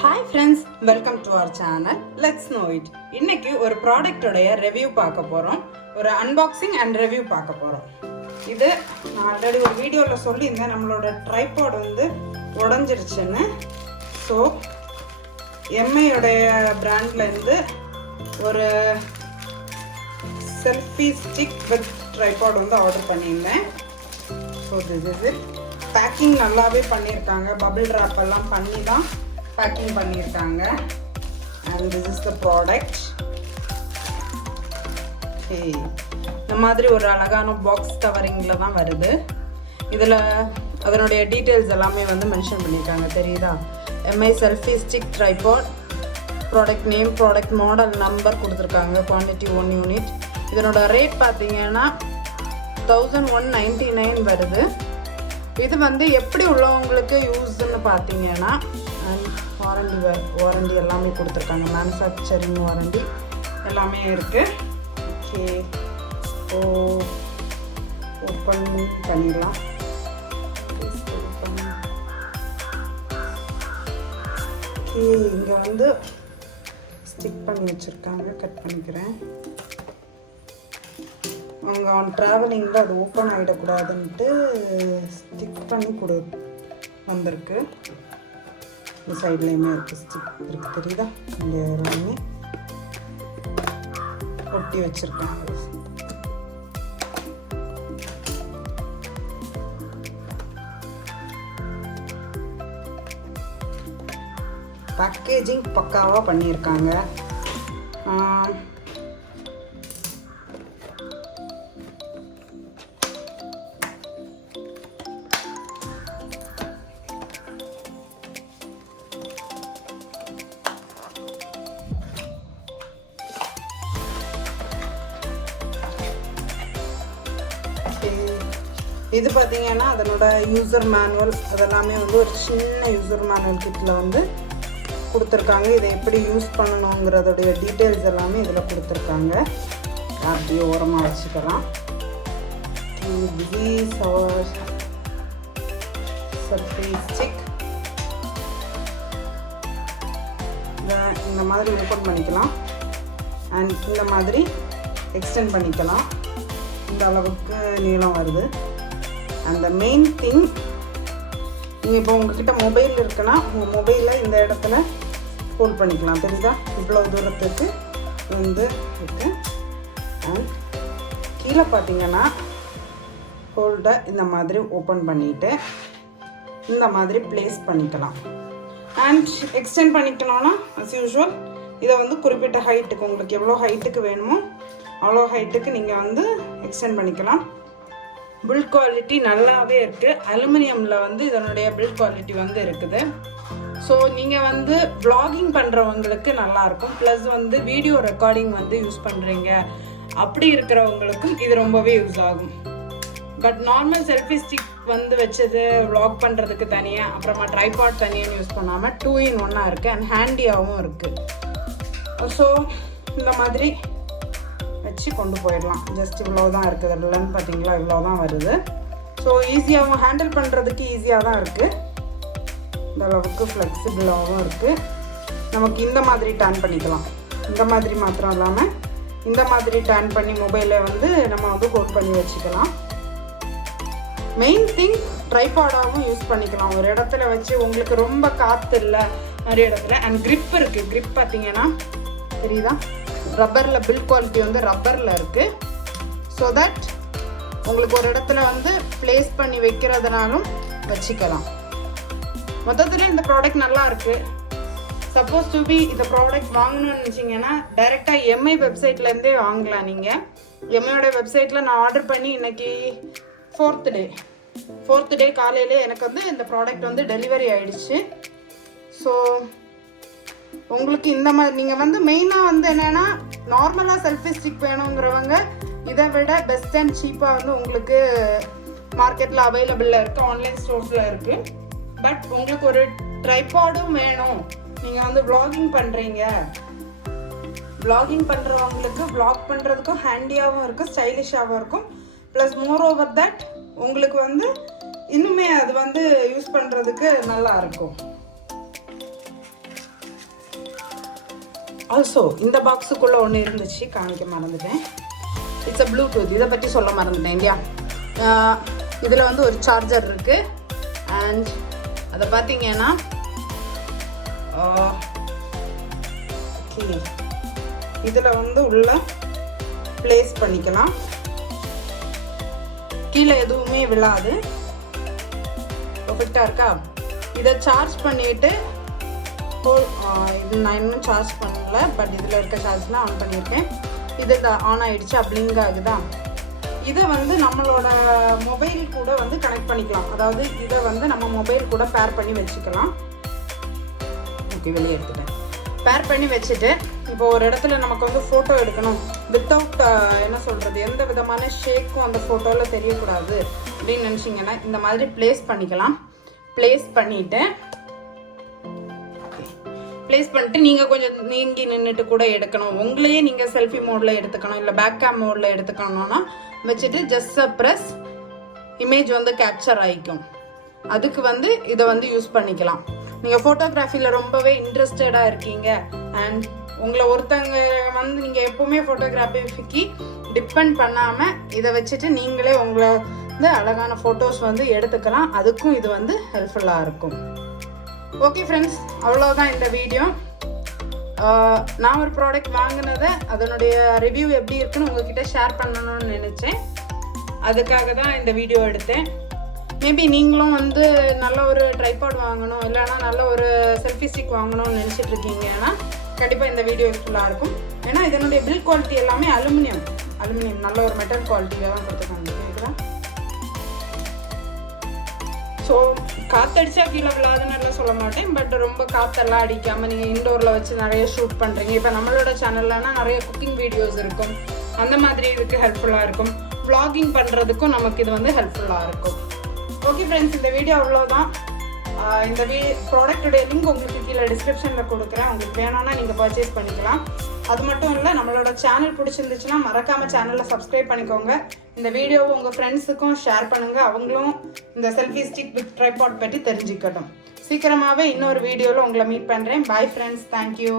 Hi friends, welcome to our channel. Let's know it. இன்னைக்கு ஒரு ப்ராடக்ட்டோடைய review பார்க்க போறோம். ஒரு அன்பாக்சிங் அண்ட் ரிவ்யூ பார்க்க போறோம். இது நான் ஆல்ரெடி ஒரு வீடியோல சொல்லியிருந்தேன் நம்மளோட ட்ரைபாட் வந்து உடைஞ்சிருச்சுன்னு. ஸோ எம்ஐயோடைய பிராண்ட்ல இருந்து ஒரு செல்ஃபி ஸ்டிக் வித் ட்ரைபாட் வந்து ஆர்டர் பண்ணியிருந்தேன். So this is it. Packing நல்லாவே பண்ணியிருக்காங்க. பபிள் ராப் எல்லாம் பண்ணி தான் பேக்கிங் பண்ணியிருக்காங்க. And this is the product. இந்த மாதிரி ஒரு அழகான பாக்ஸ் கவரிங்கில் தான் வருது. இதில் அதனுடைய டீட்டெயில்ஸ் எல்லாமே வந்து மென்ஷன் பண்ணியிருக்காங்க, தெரியுதா? Mi selfie stick tripod, product name, product model number கொடுத்துருக்காங்க, குவான்டிட்டி 1 யூனிட். இதனோட ரேட் பார்த்தீங்கன்னா 1199 வருது. இது வந்து எப்படி உள்ளவங்களுக்கு யூஸ்ன்னு பார்த்தீங்கன்னா வாரண்டி எல்லாமே கொடுத்துருக்காங்க. மேனுஃபேக்சரிங் வாரண்டி எல்லாமே இருக்குது. ஓகே, ஓப்பன் பண்ணிடலாம். ஓகே, இங்கே வந்து ஸ்டிக் பண்ணி வச்சுருக்காங்க. கட் பண்ணிக்கிறேன். அவங்க ட்ராவலிங்கில் அது ஓப்பன் ஆகிடக்கூடாதுன்ட்டு ஸ்டிக் பண்ணி வந்திருக்கு. இந்த சைட்லேயுமே இருக்குது, ஸ்டிக் இருக்குது, தெரியுதா? இங்கே எல்லாமே ஒட்டி வச்சுருக்காங்க. பேக்கேஜிங் பக்காவாக பண்ணியிருக்காங்க. இது பார்த்தீங்கன்னா அதனோட யூசர் மேனுவல் அதெல்லாமே வந்து ஒரு சின்ன யூசர் மேனுவல் கிட்டில் வந்து கொடுத்துருக்காங்க. இதை எப்படி யூஸ் பண்ணணுங்கிறதோடைய டீட்டெயில்ஸ் எல்லாமே இதில் கொடுத்துருக்காங்க. அப்படியே ஓரமாக வச்சுக்கலாம். செல்ஃபி ஸ்டிக் இந்த மாதிரி ஓப்பன் பண்ணிக்கலாம் அண்ட் இந்த மாதிரி எக்ஸ்டெண்ட் பண்ணிக்கலாம். இந்த அளவுக்கு நீளம் வருது. அந்த மெயின் திங், நீங்கள் இப்போ உங்ககிட்ட மொபைல் இருக்குன்னா உங்கள் மொபைலில் இந்த இடத்துல ஹோல்ட் பண்ணிக்கலாம், தெரியுதா? இவ்வளோ தூரத்துக்கு வந்து இருக்கு. அண்ட் கீழே பார்த்தீங்கன்னா ஹோல்டை இந்த மாதிரி ஓப்பன் பண்ணிவிட்டு இந்த மாதிரி ப்ளேஸ் பண்ணிக்கலாம். அண்ட் எக்ஸ்டெண்ட் பண்ணிக்கணும்னா அஸ் யூஷுவல் இதை வந்து குறிப்பிட்ட ஹைட்டுக்கு, உங்களுக்கு எவ்வளோ ஹைட்டுக்கு வேணுமோ அவ்வளோ ஹைட்டுக்கு நீங்கள் வந்து எக்ஸ்டெண்ட் பண்ணிக்கலாம். பில்ட் குவாலிட்டி நல்லாவே இருக்குது. அலுமினியமில் வந்து இதனுடைய பில்ட் குவாலிட்டி வந்து இருக்குது. ஸோ நீங்கள் வந்து வ்ளாகிங் பண்ணுறவங்களுக்கு நல்லாயிருக்கும். ப்ளஸ் வந்து வீடியோ ரெக்கார்டிங் வந்து யூஸ் பண்ணுறீங்க அப்படி இருக்கிறவங்களுக்கும் இது ரொம்பவே யூஸ் ஆகும். பட் நார்மல் செல்ஃபி ஸ்டிக் வந்து வச்சது வ்ளாக் பண்ணுறதுக்கு தனியாக, அப்புறமா ட்ரைபாட் தனியாக யூஸ் பண்ணாமல் 2 in 1 இருக்குது. அண்ட் ஹேண்டியாகவும் இருக்குது. ஸோ இந்த மாதிரி வச்சு கொண்டு போயிடலாம். ஜஸ்ட் இவ்வளோ தான் இருக்குது. இல்லைன்னு பார்த்தீங்களா, இவ்வளோ தான் வருது. ஸோ ஈஸியாகவும் ஹேண்டில் பண்ணுறதுக்கு ஈஸியாக தான் இருக்குது. இந்த அளவுக்கு ஃப்ளெக்சிபிளாகவும் இருக்குது. நமக்கு இந்த மாதிரி டர்ன் பண்ணிக்கலாம். இந்த மாதிரி மாத்திரம் இல்லாமல் இந்த மாதிரி டர்ன் பண்ணி மொபைலை வந்து நம்ம வந்து ஹோல்ட் பண்ணி வச்சுக்கலாம். மெயின் திங், ட்ரைபாடாகவும் யூஸ் பண்ணிக்கலாம். ஒரு இடத்துல வச்சு உங்களுக்கு ரொம்ப காற்று இல்லை நிறைய இடத்துல. அண்ட் grip இருக்குது. grip பார்த்தீங்கன்னா தெரியுதா? ரப்பரில் பில்ட் குவாலிட்டி வந்து ரப்பரில் இருக்குது. ஸோ தட் உங்களுக்கு ஒரு இடத்துல வந்து ப்ளேஸ் பண்ணி வைக்கிறதுனாலும் வச்சுக்கலாம். மொத்தத்தில் இந்த ப்ராடக்ட் நல்லா இருக்குது. சப்போஸ் டு பி இந்த ப்ராடக்ட் வாங்கணும்னு நினச்சிங்கன்னா டைரெக்டாக எம்ஐ வெப்சைட்லேருந்தே வாங்கலாம். நீங்கள் எம்ஐயோட வெப்சைட்டில் நான் ஆர்டர் பண்ணி இன்னைக்கு 4th டே காலையில் எனக்கு வந்து இந்த ப்ராடக்ட் வந்து டெலிவரி ஆகிடுச்சு. ஸோ உங்களுக்கு இந்த மாதிரி நீங்கள் வந்து மெயினாக வந்து என்னென்னா நார்மலாக செல்ஃபி ஸ்டிக் வேணுங்கிறவங்க இதை விட பெஸ்ட் அண்ட் சீப்பாக வந்து உங்களுக்கு மார்க்கெட்டில் அவைலபிளில் இருக்குது, ஆன்லைன் ஸ்டோர்ஸில் இருக்குது. பட் உங்களுக்கு ஒரு ட்ரைபாடும் வேணும், நீங்கள் வந்து வ்ளாகிங் பண்ணுறீங்க, வ்ளாகிங் பண்ணுறவங்களுக்கு வ்ளாக் பண்ணுறதுக்கும் ஹேண்டியாகவும் இருக்கும், ஸ்டைலிஷாகவும் இருக்கும். ப்ளஸ் மோர் ஓவர் தட் உங்களுக்கு வந்து இன்னுமே அது வந்து யூஸ் பண்ணுறதுக்கு நல்லா இருக்கும். ஆல்சோ இந்த பாக்ஸுக்குள்ளே ஒன்று இருந்துச்சு, காமிக்க மறந்துட்டேன். It's a Bluetooth. இதை பற்றி சொல்ல மறந்துட்டேன் இல்லையா. இதில் வந்து ஒரு சார்ஜர் இருக்குது. அண்ட் அதை பார்த்தீங்கன்னா ஓகே, இதில் வந்து உள்ள ப்ளேஸ் பண்ணிக்கலாம். கீழே எதுவுமே விழாது. பர்ஃபெக்டாக இருக்கா? இதை சார்ஜ் பண்ணிவிட்டு இது நான் இன்னும் சார்ஜ் பண்ணல, பட் இதில் இருக்க சார்ஜ்லாம் ஆன் பண்ணியிருக்கேன். இது ஆன் ஆகிடுச்சு, பிளிங்க் ஆகுதா. இதை வந்து நம்மளோட மொபைல் கூட வந்து கனெக்ட் பண்ணிக்கலாம். அதாவது இதை வந்து நம்ம மொபைல் கூட பேர் பண்ணி வச்சுக்கலாம். ஓகே, வெளியே எடுத்துட்டேன். பேர் பண்ணி வச்சுட்டு இப்போ ஒரு இடத்துல நமக்கு வந்து ஃபோட்டோ எடுக்கணும், வித்தவுட் என்ன சொல்கிறது, எந்த விதமான ஷேக்கும் அந்த ஃபோட்டோவில் தெரியக்கூடாது அப்படின்னு நினச்சிங்கன்னா இந்த மாதிரி ப்ளேஸ் பண்ணிக்கலாம். ப்ளேஸ் பண்ணிவிட்டு நீங்கள் கொஞ்சம் நீங்கி நின்றுட்டு கூட எடுக்கணும். உங்களையே நீங்கள் செல்ஃபி மோடில் எடுத்துக்கணும், இல்லை பேக் கேம் மோடில் எடுத்துக்கணும்னா வச்சுட்டு ஜஸ்ட் ப்ரெஸ், இமேஜ் வந்து கேப்சர் ஆகிக்கும். அதுக்கு வந்து இதை வந்து யூஸ் பண்ணிக்கலாம். நீங்கள் ஃபோட்டோகிராஃபியில் ரொம்பவே இன்ட்ரெஸ்டடாக இருக்கீங்க அண்ட் உங்களை ஒருத்தங்க வந்து நீங்கள் எப்போவுமே ஃபோட்டோகிராஃபிக்கு டிபெண்ட் பண்ணாமல் இதை வச்சுட்டு நீங்களே உங்களை வந்து அழகான ஃபோட்டோஸ் வந்து எடுத்துக்கலாம். அதுக்கும் இது வந்து ஹெல்ப்ஃபுல்லாக இருக்கும். ஓகே ஃப்ரெண்ட்ஸ், அவ்வளோதான் இந்த வீடியோ. நான் ஒரு ப்ராடக்ட் வாங்கினதை அதனுடைய ரிவ்யூ எப்படி இருக்குன்னு உங்ககிட்ட ஷேர் பண்ணணும்னு நினச்சேன். அதுக்காக தான் இந்த வீடியோ எடுத்தேன். மேபி நீங்களும் வந்து நல்ல ஒரு ட்ரைபாட் வாங்கணும், இல்லைனா நல்ல ஒரு செல்ஃபி ஸ்டிக் வாங்கணும்னு நினச்சிட்டு இருக்கீங்கன்னா கண்டிப்பாக இந்த வீடியோ யூஸ்ஃபுல்லாக இருக்கும். ஏன்னா இதனுடைய பில் குவாலிட்டி எல்லாமே அலுமினியம் நல்ல ஒரு மெட்டல் குவாலிட்டியில் தான் கொடுத்துருக்காங்க. ஸோ காற்றடிச்சா கீழே விழாதுன்னு சொல்ல மாட்டேன், பட் ரொம்ப காற்றெல்லாம் அடிக்காமல் நீங்கள் இன்டோரில் வச்சு நிறைய ஷூட் பண்ணுறீங்க. இப்போ நம்மளோட சேனல்லனா நிறைய குக்கிங் வீடியோஸ் இருக்கும், அந்த மாதிரி இதுக்கு ஹெல்ப்ஃபுல்லாக இருக்கும். vlogging பண்ணுறதுக்கும் நமக்கு இது வந்து ஹெல்ப்ஃபுல்லாக இருக்கும். ஓகே ஃப்ரெண்ட்ஸ், இந்த வீடியோ அவ்வளோதான். இந்த ப்ராடக்டோடைய லிங்க் உங்களுக்கு கீழே டிஸ்கிரிப்ஷனில் கொடுக்குறேன். உங்களுக்கு வேணும்னா நீங்கள் பர்ச்சேஸ் பண்ணிக்கலாம். அது மட்டும் இல்லை, நம்மளோட சேனல் பிடிச்சிருந்துச்சுன்னா மறக்காமல் சேனலில் சப்ஸ்கிரைப் பண்ணிக்கோங்க. இந்த வீடியோவை உங்கள் ஃப்ரெண்ட்ஸுக்கும் ஷேர் பண்ணுங்கள், அவங்களும் இந்த செல்ஃபி ஸ்டிக் வித் ட்ரைபாட் பற்றி தெரிஞ்சுக்கட்டும். சீக்கிரமாகவே இன்னொரு வீடியோவில் உங்களை மீட் பண்ணுறேன். Bye friends, thank you.